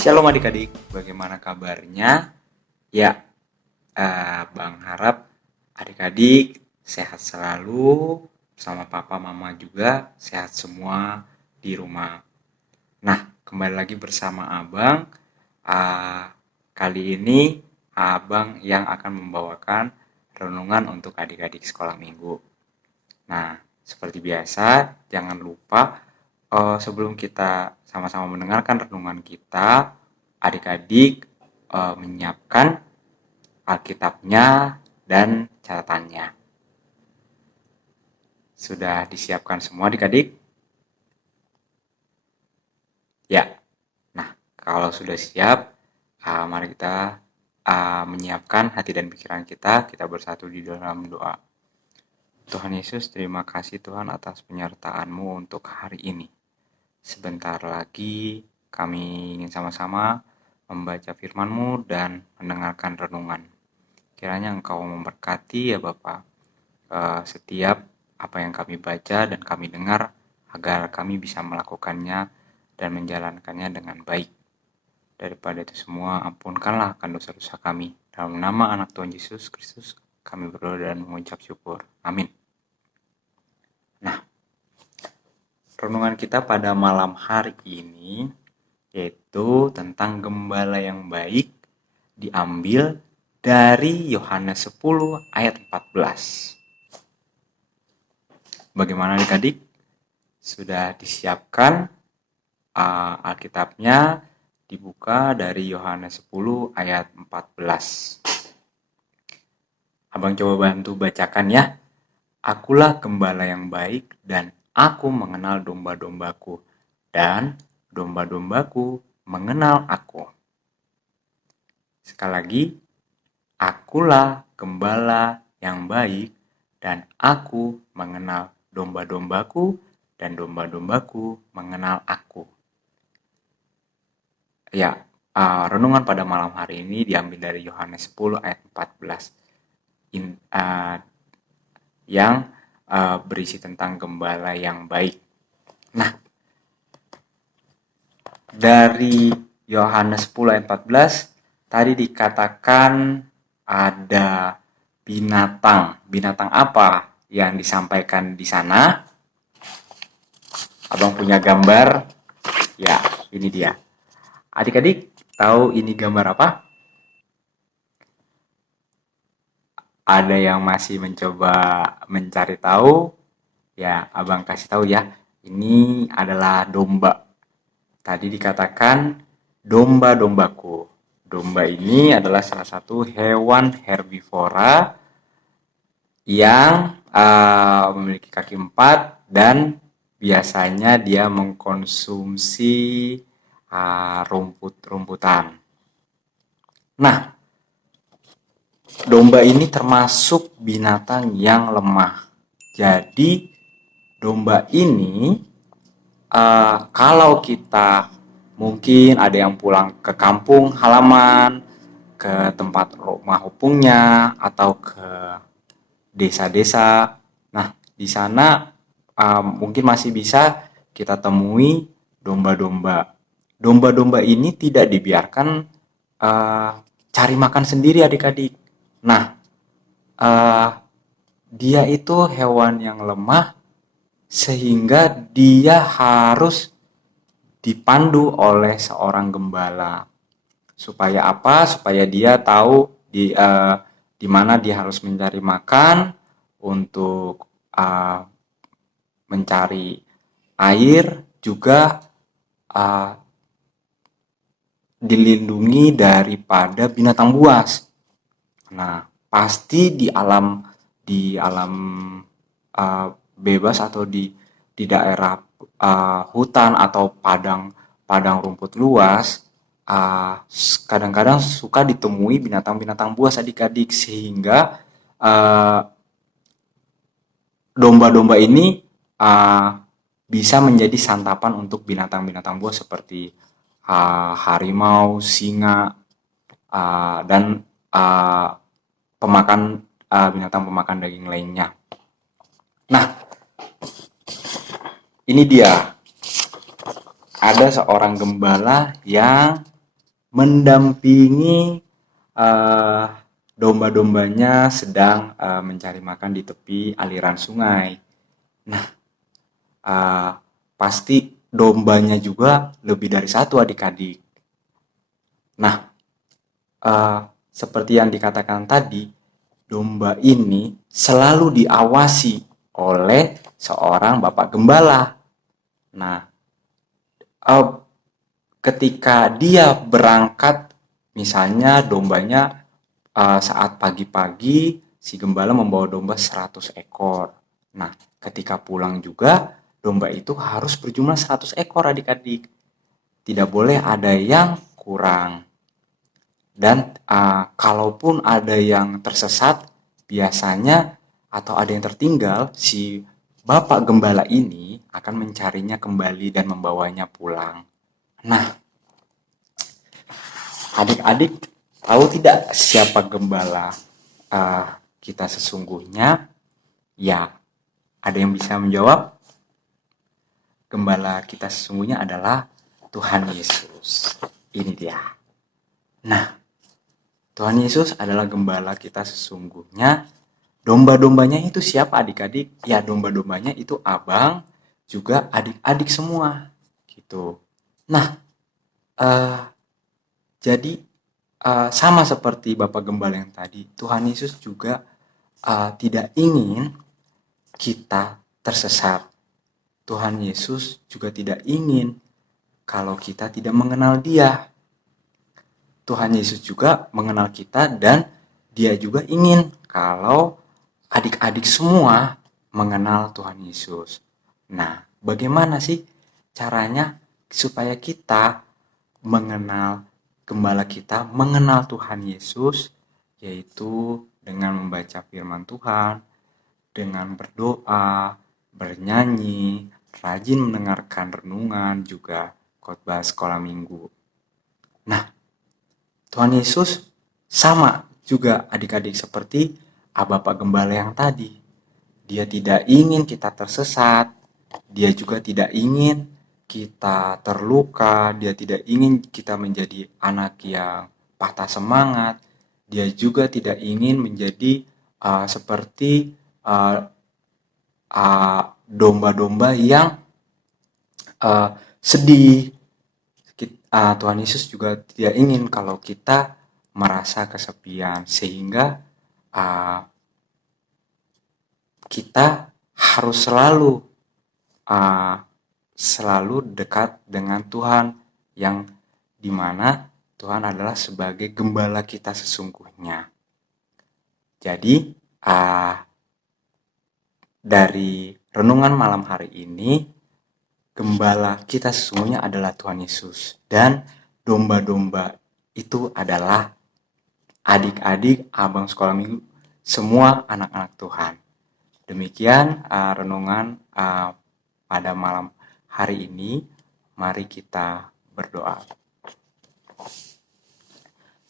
Shalom adik-adik, bagaimana kabarnya? Ya, Bang harap adik-adik sehat selalu, sama papa mama juga sehat semua di rumah. Nah, kembali lagi bersama Abang. Uh, Kali ini Abang yang akan membawakan renungan untuk adik-adik sekolah minggu. Nah, seperti biasa, jangan lupa sebelum kita sama-sama mendengarkan renungan kita, adik-adik menyiapkan Alkitabnya dan catatannya. Sudah disiapkan semua adik-adik? Ya. Nah, kalau sudah siap, mari kita menyiapkan hati dan pikiran kita bersatu di dalam doa. Tuhan Yesus, terima kasih Tuhan atas penyertaan-Mu untuk hari ini. Sebentar lagi kami ingin sama-sama membaca firman-Mu dan mendengarkan renungan. Kiranya Engkau memberkati ya Bapa setiap apa yang kami baca dan kami dengar, agar kami bisa melakukannya dan menjalankannya dengan baik. Daripada itu semua, ampunkanlah akan dosa-dosa kami. Dalam nama anak Tuhan Yesus Kristus kami berdoa dan mengucap syukur. Amin. Nah, renungan kita pada malam hari ini yaitu tentang gembala yang baik, diambil dari Yohanes 10 ayat 14. Bagaimana adik-adik? Sudah disiapkan Alkitabnya? Dibuka dari Yohanes 10 ayat 14. Abang coba bantu bacakan ya. Akulah gembala yang baik dan aku mengenal domba-dombaku dan domba-dombaku mengenal aku. Sekali lagi, akulah gembala yang baik dan aku mengenal domba-dombaku dan domba-dombaku mengenal aku. Ya, renungan pada malam hari ini diambil dari Yohanes 10 ayat 14 yang berisi tentang gembala yang baik. Nah, dari Yohanes 10 ayat 14 tadi dikatakan ada binatang. Binatang apa yang disampaikan di sana? Abang punya gambar? Ya, ini dia. Adik-adik tahu ini gambar apa? Ada yang masih mencoba mencari tahu? Ya, abang kasih tahu ya. Ini adalah domba. Tadi dikatakan domba-dombaku. Domba ini adalah salah satu hewan herbivora yang memiliki kaki 4 dan biasanya dia mengkonsumsi rumput-rumputan. Nah, domba ini termasuk binatang yang lemah. Jadi, domba ini kalau kita mungkin ada yang pulang ke kampung halaman, ke tempat rumah opungnya, atau ke desa-desa. Nah, di sana mungkin masih bisa kita temui domba-domba. Domba-domba ini tidak dibiarkan cari makan sendiri adik-adik. Nah, dia itu hewan yang lemah sehingga dia harus dipandu oleh seorang gembala. Supaya apa? Supaya dia tahu di mana dia harus mencari makan untuk mencari air, juga dilindungi daripada binatang buas. Nah, pasti di alam bebas atau di daerah hutan atau padang rumput luas, kadang-kadang suka ditemui binatang-binatang buas adik-adik, sehingga domba-domba ini bisa menjadi santapan untuk binatang-binatang buas seperti harimau, singa, dan pemakan binatang pemakan daging lainnya. Nah, ini dia. Ada seorang gembala yang mendampingi domba-dombanya sedang mencari makan di tepi aliran sungai. Nah, pasti dombanya juga lebih dari satu adik-adik. Nah, seperti yang dikatakan tadi, domba ini selalu diawasi oleh seorang bapak gembala. Nah, ketika dia berangkat, misalnya dombanya saat pagi-pagi si gembala membawa domba 100 ekor. Nah, ketika pulang juga domba itu harus berjumlah 100 ekor adik-adik. Tidak boleh ada yang kurang. Dan kalaupun ada yang tersesat, biasanya atau ada yang tertinggal, si bapak gembala ini akan mencarinya kembali dan membawanya pulang. Nah, adik-adik tahu tidak siapa gembala kita sesungguhnya? Ya, ada yang bisa menjawab? Gembala kita sesungguhnya adalah Tuhan Yesus. Ini dia. Nah, Tuhan Yesus adalah gembala kita sesungguhnya. Domba-dombanya itu siapa adik-adik? Ya, domba-dombanya itu abang, juga adik-adik semua. Gitu. Nah, jadi sama seperti Bapak Gembala yang tadi, Tuhan Yesus juga tidak ingin kita tersesat. Tuhan Yesus juga tidak ingin kalau kita tidak mengenal Dia. Tuhan Yesus juga mengenal kita dan Dia juga ingin kalau adik-adik semua mengenal Tuhan Yesus. Nah, bagaimana sih caranya supaya kita mengenal gembala kita, mengenal Tuhan Yesus? Yaitu dengan membaca firman Tuhan, dengan berdoa, bernyanyi, rajin mendengarkan renungan, juga khotbah sekolah minggu. Nah, Tuhan Yesus sama juga adik-adik seperti Bapak Gembala yang tadi. Dia tidak ingin kita tersesat, dia juga tidak ingin kita terluka, dia tidak ingin kita menjadi anak yang patah semangat, dia juga tidak ingin menjadi seperti domba-domba yang sedih. Tuhan Yesus juga tidak ingin kalau kita merasa kesepian, sehingga kita harus selalu dekat dengan Tuhan, yang dimana Tuhan adalah sebagai gembala kita sesungguhnya. Jadi dari renungan malam hari ini, gembala kita sesungguhnya adalah Tuhan Yesus, dan domba-domba itu adalah adik-adik abang sekolah minggu, semua anak-anak Tuhan. Demikian renungan pada malam hari ini. Mari kita berdoa.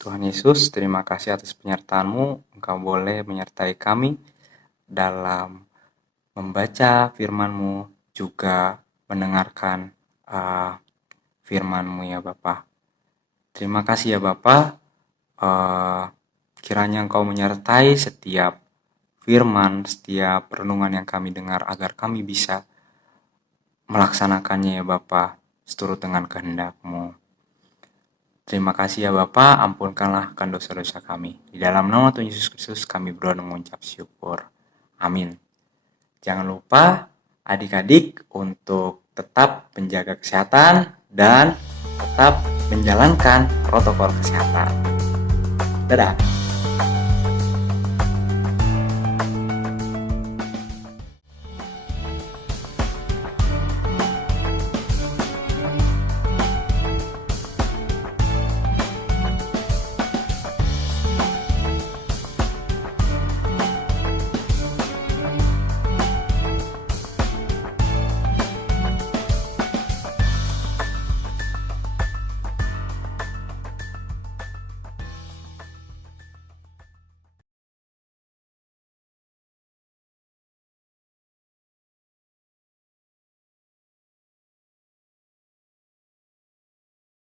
Tuhan Yesus, terima kasih atas penyertaan-Mu. Engkau boleh menyertai kami dalam membaca firman-Mu, juga mendengarkan firman-Mu ya Bapa. Terima kasih ya Bapa. Kiranya Engkau menyertai setiap firman, setiap renungan yang kami dengar, agar kami bisa melaksanakannya ya Bapa, seturut dengan kehendak-Mu. Terima kasih ya Bapa, ampunkanlah akan dosa-dosa kami. Di dalam nama Tuhan Yesus Kristus kami berdoa dan mengucap syukur. Amin. Jangan lupa adik-adik untuk tetap menjaga kesehatan dan tetap menjalankan protokol kesehatan. Dadah.